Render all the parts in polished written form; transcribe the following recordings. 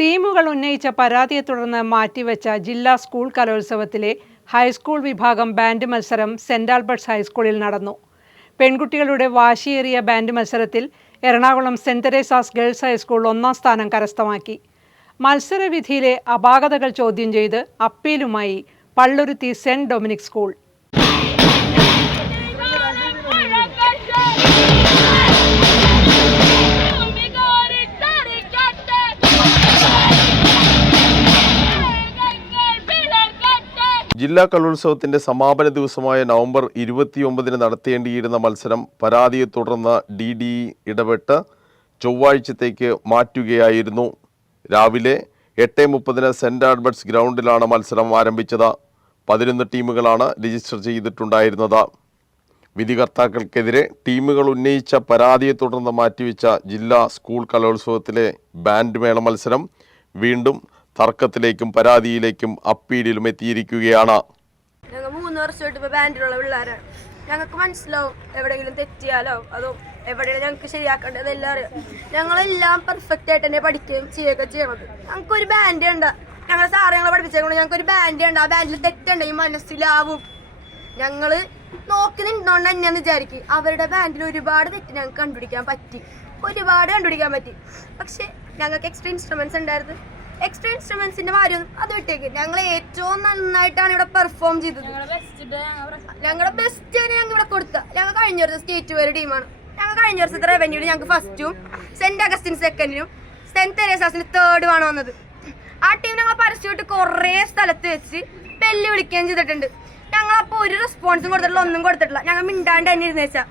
ടീമുകൾ ഉന്നയിച്ച പരാതിയെ തുടർന്ന് മാറ്റിവെച്ച ജില്ലാ സ്കൂൾ കലോത്സവത്തിലെ ഹൈസ്കൂൾ വിഭാഗം ബാൻഡ് മത്സരം സെന്റ് ആൽബർട്ട്സ് ഹൈസ്കൂളിൽ നടന്നു. പെൺകുട്ടികളുടെ വാശിയേറിയ ബാൻഡ് മത്സരത്തിൽ Ernakulam saint Teresa's girls high school 1ാം സ്ഥാനം കരസ്ഥമാക്കി. മത്സരവിധിയിലെ അപാകതകൾ ചോദ്യം ചെയ്ത് അപ്പീലുമായി പള്ളുരുത്തി സെന്റ് ഡൊമിനിക് സ്കൂൾ. ജില്ലാ കലോത്സവത്തിന്റെ സമാപന ദിവസമായ നവംബർ 29 നടത്തേണ്ടിയിരുന്ന മത്സരം പരാതിയെ തുടർന്ന് DDE ഇടപെട്ട് ചൊവ്വാഴ്ചത്തേക്ക് മാറ്റുകയായിരുന്നു. രാവിലെ 8:30 സെന്റ് ആൽബർട്ട്സ് ഗ്രൗണ്ടിലാണ് മത്സരം ആരംഭിച്ചത്. 11 ടീമുകളാണ് രജിസ്റ്റർ ചെയ്തിട്ടുണ്ടായിരുന്നത്. വിധികർത്താക്കൾക്കെതിരെ ടീമുകൾ ഉന്നയിച്ച പരാതിയെ തുടർന്ന് മാറ്റിവെച്ച ജില്ലാ സ്കൂൾ കലോത്സവത്തിലെ ബാൻഡ് മേള മത്സരം വീണ്ടും തർക്കത്തിലേക്കും പരാതിയിലേക്കും അപ്പീലിലും എത്തിയിരിക്കുകയാണ്. ഞങ്ങൾ 3 വർഷമായിട്ട് ഇപ്പോൾ ബാൻഡിലുള്ള പിള്ളേരാണ്. ഞങ്ങൾക്ക് മനസ്സിലാവും എവിടെയെങ്കിലും തെറ്റിയാലോ അതോ എവിടെയാണ് ഞങ്ങൾക്ക് ശരിയാക്കേണ്ടത് എല്ലാം അറിയാം. ഞങ്ങളെല്ലാം പെർഫെക്റ്റ് ആയിട്ട് തന്നെ പഠിക്കുകയും ചെയ്യുകയൊക്കെ ചെയ്യണത്. ഞങ്ങൾക്കൊരു ബാൻഡ് ഉണ്ട്, ഞങ്ങളുടെ സാറ് ഞങ്ങളെ പഠിപ്പിച്ചതുകൊണ്ട് ഞങ്ങൾക്കൊരു ബാൻഡ് ഉണ്ട്. ആ ബാൻഡിൽ തെറ്റുണ്ടെങ്കിൽ മനസ്സിലാവും. ഞങ്ങൾ നോക്കി നിന്നോണ്ട് തന്നെയാന്ന് വിചാരിക്കും. അവരുടെ ബാൻഡിൽ ഒരുപാട് തെറ്റ് ഞങ്ങൾക്ക് കണ്ടുപിടിക്കാൻ പറ്റി. പക്ഷെ ഞങ്ങൾക്ക് എക്സ്ട്രാ ഇൻസ്ട്രുമെന്റ്സ് ഉണ്ടായിരുന്നു. എക്സ്ട്രാ ഇൻസ്ട്രുമെന്റ്സിന്റെ കാര്യം അത് വിട്ടേക്ക്. ഞങ്ങൾ ഏറ്റവും നന്നായിട്ടാണ് ഇവിടെ പെർഫോം ചെയ്തത്. ഞങ്ങളുടെ ബെസ്റ്റ് ഞങ്ങൾ ഇവിടെ കൊടുത്ത. ഞങ്ങൾ കഴിഞ്ഞ വർഷം സ്റ്റേറ്റ് വരെ ടീമാണ്. ഞങ്ങൾ കഴിഞ്ഞ വർഷത്തെ റവന്യൂവിൽ ഞങ്ങൾക്ക് ഫസ്റ്റും സെന്റ് അഗസ്റ്റിൻ സെക്കൻഡിനും സെന്റ് തെരേസാസിന് 3rd ആണ് വന്നത്. ആ ടീം ഞങ്ങൾ പരസ്യമായിട്ട് കുറേ സ്ഥലത്ത് വെച്ച് വെല്ലു വിളിക്കുകയും ചെയ്തിട്ടുണ്ട്. ഞങ്ങളപ്പോൾ ഒരു റെസ്പോൺസും കൊടുത്തിട്ടില്ല, ഒന്നും കൊടുത്തിട്ടില്ല. ഞങ്ങൾ മിണ്ടാണ്ട് തന്നെ ഇരുന്ന് വെച്ചാൽ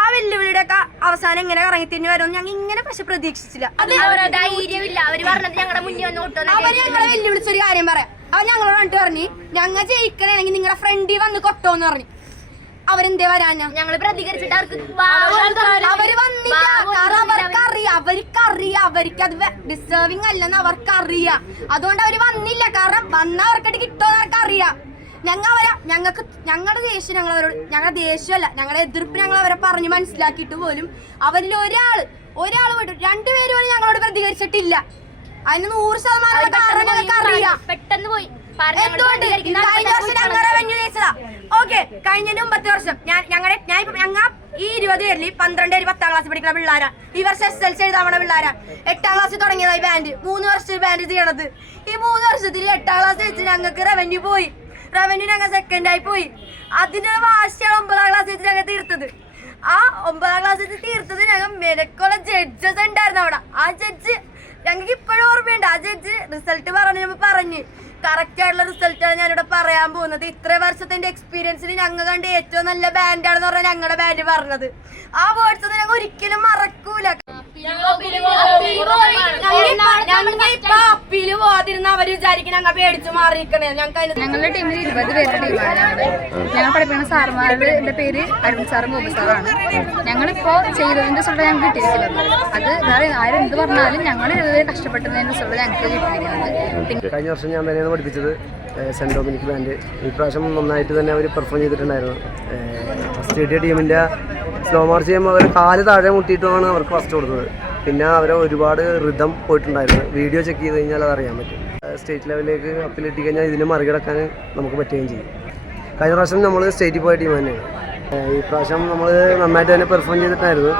ആ വെല്ലുവിളിയുടെ ഒക്കെ അവസാനം എങ്ങനെ ഇറങ്ങി തിരിഞ്ഞു വരുമെന്ന് ഞങ്ങൾ ഇങ്ങനെ പക്ഷെ പ്രതീക്ഷിച്ചില്ല. അവർ ഞങ്ങളെ വെല്ലുവിളിച്ചൊരു കാര്യം പറയാം. അവർ ഞങ്ങളോട് കണ്ടിട്ട് പറഞ്ഞു ഞങ്ങൾ ജയിക്കണമെങ്കിൽ നിങ്ങളുടെ ഫ്രണ്ടിൽ വന്ന് കൊട്ടോന്ന് പറഞ്ഞു. അവരെന്തേ വരാനാ? ഞങ്ങൾ പ്രതികരിച്ചിട്ട് അവര് വന്നില്ല. അവർക്കറിയാം അവർക്ക് അത് ഡിസേർവിംഗ് അല്ലെന്ന് അവർക്കറിയാം. അതുകൊണ്ട് അവര് വന്നില്ല. കാരണം വന്ന അവർക്കായിട്ട് കിട്ടുമെന്ന് അവർക്കറിയാം. ഞങ്ങളുടെ ദേഷ്യം ഞങ്ങളുടെ ദേഷ്യമല്ല, ഞങ്ങളുടെ എതിർപ്പ് ഞങ്ങൾ അവരെ പറഞ്ഞ് മനസ്സിലാക്കിയിട്ട് പോലും അവരിൽ ഒരാൾ പോയിട്ട് 2 പേര് പോലും ഞങ്ങളോട് പ്രതികരിച്ചിട്ടില്ല. അതിന് 100% അറിയാം. പെട്ടെന്ന് പോയി കഴിഞ്ഞ വർഷം ഞങ്ങൾ റവന്യൂ ജയിച്ചതാ. ഓക്കെ, കഴിഞ്ഞതിന്റെ മുമ്പത്തെ വർഷം ഞങ്ങൾ ഈ 20 പേരിൽ 12 പേര് 10ാം ക്ലാസ് പഠിക്കുന്ന പിള്ളേരാ. ഈ വർഷം SSLC എഴുതാവണ പിള്ളേരാ. 8ാം ക്ലാസ്സിൽ തുടങ്ങിയതായി ബാൻഡ്. 3 വർഷം ബാൻഡ് ചെയ്യണത്. ഈ 3 വർഷത്തിൽ 8ാം ക്ലാസ് വെച്ച് ഞങ്ങൾക്ക് റവന്യൂ പോയി. ഞങ്ങൾ സെക്കൻഡായി പോയി. അതിന്റെ വാശിയാണ് 9ാം ക്ലാസ് വെച്ച് ഞങ്ങൾ തീർത്തത്. ആ 9ാം ക്ലാസ് വെച്ച് തീർത്തത് ഞങ്ങൾ മെനക്കുള്ള ജഡ്ജസ് ഉണ്ടായിരുന്നു അവിടെ. ആ ജഡ്ജ് ഞങ്ങൾക്ക് ഇപ്പോഴും ഓർമ്മയുണ്ട്. ആ ജഡ്ജ് റിസൾട്ട് പറഞ്ഞ് കറക്റ്റ് ആയിട്ടുള്ള റിസൾട്ടാണ് ഞാനിവിടെ പറയാൻ പോകുന്നത്. ഇത്ര വർഷത്തെ എക്സ്പീരിയൻസിൽ ഞങ്ങൾ കണ്ട ഏറ്റവും നല്ല ബാൻഡാണെന്ന് പറഞ്ഞാൽ ഞങ്ങളുടെ ബാൻഡ് പറഞ്ഞത്. ആ വേർഡ്സ് ഞങ്ങൾ ഒരിക്കലും മറക്കൂല. അപ്പീല് പോകാതിരുന്ന അവര് വിചാരിക്കും ഞങ്ങൾ പേടിച്ചു മാറിയിരിക്കണേ. ഞങ്ങളുടെ ടീമിൽ 20 പേരുടെ ടീമാണ്. ഞങ്ങൾ പഠിപ്പിക്കുന്ന സാറുമാരുടെ പേര് അരുൺ സാറും ഗോപി സാറാണ്. ഞങ്ങളിപ്പോ ചെയ്തതിന്റെ റിസൾട്ട് ഞങ്ങൾക്ക് കിട്ടിയിരിക്കുന്നത്. അത് വേറെ ആരും എന്ത് പറഞ്ഞാലും ഞങ്ങൾ 20 പേര് കഷ്ടപ്പെട്ടതിന്റെ റിസൾട്ട് ഞങ്ങൾക്ക് കിട്ടിയിരിക്കുന്നത്. കഴിഞ്ഞ വർഷം ഞാൻ തന്നെയാണ് പഠിപ്പിച്ചത് സെന്റ് ഡൊമിനിക് ബാൻഡ്. ഈ പ്രാവശ്യം നന്നായിട്ട് തന്നെ അവർ പെർഫോം ചെയ്തിട്ടുണ്ടായിരുന്നു. ഫസ്റ്റ് ടീമിൻ്റെ സ്ലോ മാർച്ച് ചെയ്യുമ്പോൾ അവർ കാല് താഴെ മുട്ടിയിട്ടുമാണ് അവർക്ക് ഫസ്റ്റ് കൊടുത്തത്. പിന്നെ അവരെ ഒരുപാട് റിതം പോയിട്ടുണ്ടായിരുന്നു. വീഡിയോ ചെക്ക് ചെയ്ത് കഴിഞ്ഞാൽ അതറിയാൻ പറ്റും. സ്റ്റേറ്റ് ലെവലിലേക്ക് അപ്പിലെത്തി കഴിഞ്ഞാൽ ഇതിന് മറികടക്കാൻ നമുക്ക് പറ്റുകയും ചെയ്യും. കഴിഞ്ഞ പ്രാവശ്യം നമ്മൾ സ്റ്റേറ്റിൽ പോയ ടീം തന്നെയാണ്. ഈ പ്രാവശ്യം നമ്മൾ നന്നായിട്ട് തന്നെ പെർഫോം ചെയ്തിട്ടായിരുന്നു.